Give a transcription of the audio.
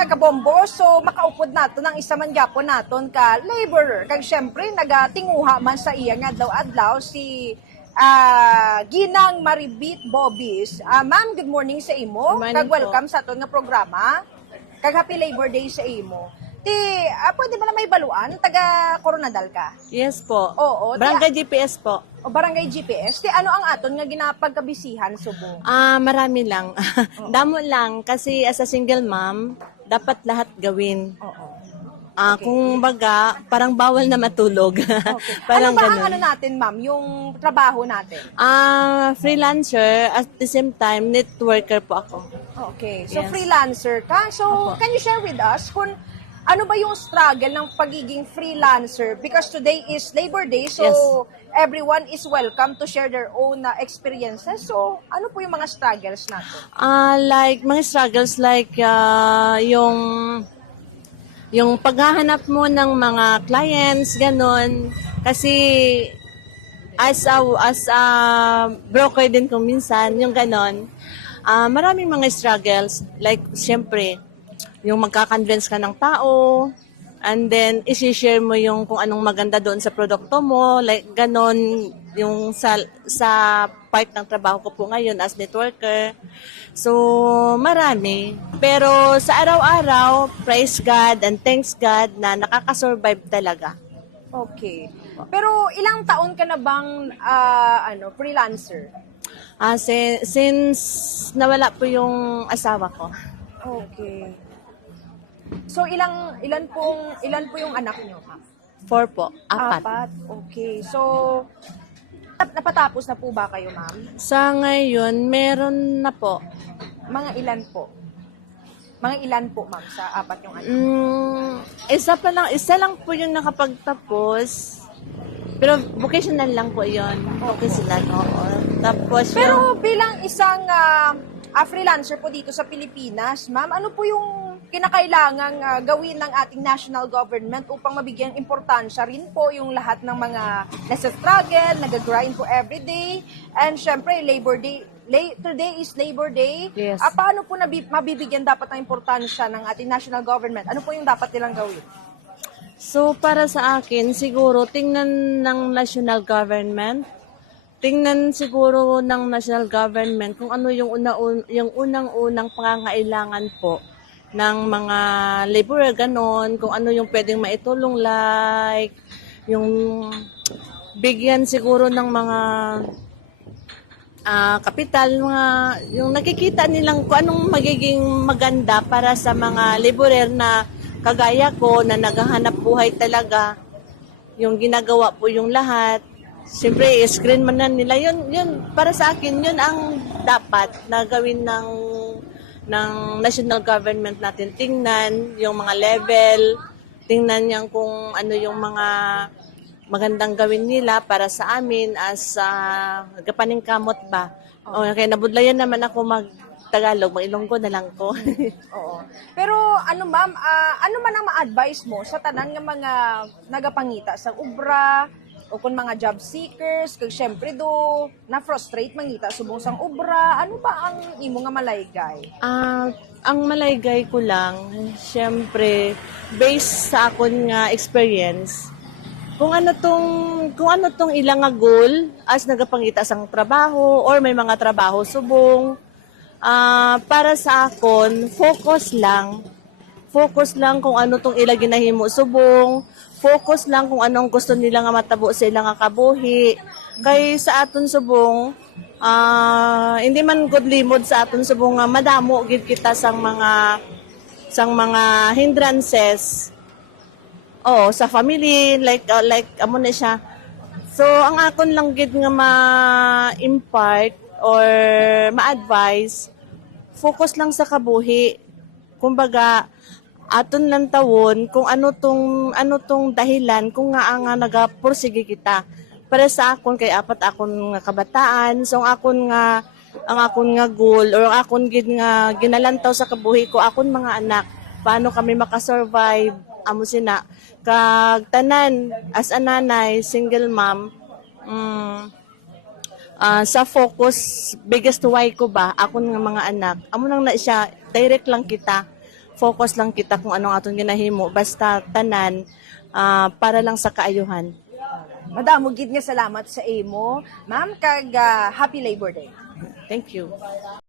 mga kabombo, so makaupod nato ng isa man gyapon naton ka laborer. Kag syempre nagatinguha man sa iya nga adlaw si Ginang Maribit Bobis. Ma'am, good morning sa imo. Good morning Kag welcome sa aton nga programa. Kag happy Labor Day sa imo. Ti, pwede ba na may baluan? Taga Coronadal ka? Yes po. Oo. Barangay GPS po. O Barangay GPS. Ti, ano ang aton nga ginapagkabisihan subong? Marami lang. Damo lang kasi as a single mom, dapat lahat gawin. Oo. Kung baga, parang bawal na matulog. Okay. Parang Ano ba ang ganun. ano natin, ma'am? Yung trabaho natin? Freelancer, at the same time, networker po ako. Okay. So, Yes. freelancer ka. So, Opo. can you share with us kung ano ba yung struggle ng pagiging freelancer? Because today is Labor Day, so Yes. everyone is welcome to share their own experiences. So, ano po yung mga struggles natin? Like, mga struggles like yung paghahanap mo ng mga clients, ganon. Kasi as a broker din kung minsan, yung ganon. Maraming mga struggles. Like, syempre, yung magka-convince ka ng tao, and then isi-share mo yung kung anong maganda doon sa produkto mo, like ganon, yung sa part ng trabaho ko po ngayon as networker. So, marami. Pero sa araw-araw, praise God and thanks God na nakakasurvive talaga. Okay. Pero ilang taon ka na bang freelancer? Since nawala po yung asawa ko. Okay. So ilan po yung anak niyo, ma'am? 4 po, 4. Okay. So napatapos na po ba kayo, ma'am? Sa ngayon, meron na po. Mga ilan po? Mga ilan po, ma'am, sa 4 yung anak? Isa lang po yung nakapagtapos. Pero vocational lang po yun. Vocational, oo. Tapos Pero bilang isang freelancer po dito sa Pilipinas, ma'am, ano po yung kinakailangang gawin ng ating national government upang mabigyan importansya rin po yung lahat ng mga nasa-struggle, nag-grind po everyday, and syempre, Labor Day, today is Labor Day. Yes. Paano po mabibigyan dapat ng importansya ng ating national government? Ano po yung dapat nilang gawin? So, para sa akin, siguro, tingnan ng national government, kung ano yung unang-unang pangangailangan po ng mga laborer, ganon, kung ano yung pwedeng maitulong, like, yung bigyan siguro ng mga kapital, yung nakikita nilang kung anong magiging maganda para sa mga laborer na kagaya ko na naghahanap buhay talaga, yung ginagawa po yung lahat. Siyempre, screen man na nila. Yun, para sa akin, yun ang dapat na gawin ng national government natin. Tingnan yung mga level, tingnan yung kung ano yung mga magandang gawin nila para sa amin as kapaningkamot ba. Okay, nabudlayan naman ako mag-Tagalog, mag-Ilonggo na lang ko. Oo. Pero ano ma'am, ano man ang ma-advise mo sa tanan nga mga nagapangita sa ubra o kung mga job seekers, kag syempre do na-frustrate mangita subong sang ubra, ano ba ang imo nga malaygay? Ang malaygay ko lang, syempre, based sa akon nga experience, kung ano tong ilang nga goal as nagapangita sang trabaho or may mga trabaho subong, para sa akon, focus lang kung ano tong ila ginahimo subong, focus lang kung anong gusto nila nga matabo sa ilang nga kabuhi. Kay sa aton subong, hindi man good limod sa aton subong nga madamo gid kita sang mga hindrances. Sa family, like amo na siya. So ang akon lang gid nga ma-impart or ma-advise, focus lang sa kabuhi. Kumbaga, aton lang tawon kung ano tong dahilan kung nga nagapursige kita. Para sa akon kay apat akon nga kabataan, so ang akon nga goal or akon gid nga ginalantaw sa kabuhi ko akon mga anak, paano kami makasurvive amo sina kag tanan as a nanay, single mom, sa focus biggest why ko ba akon nga mga anak amo nang na siya direct lang kita focus lang kita kung anong atong ginahimo basta tanan para lang sa kaayuhan. Madam, gid nga salamat sa imo. Ma'am, kag Happy Labor Day. Thank you.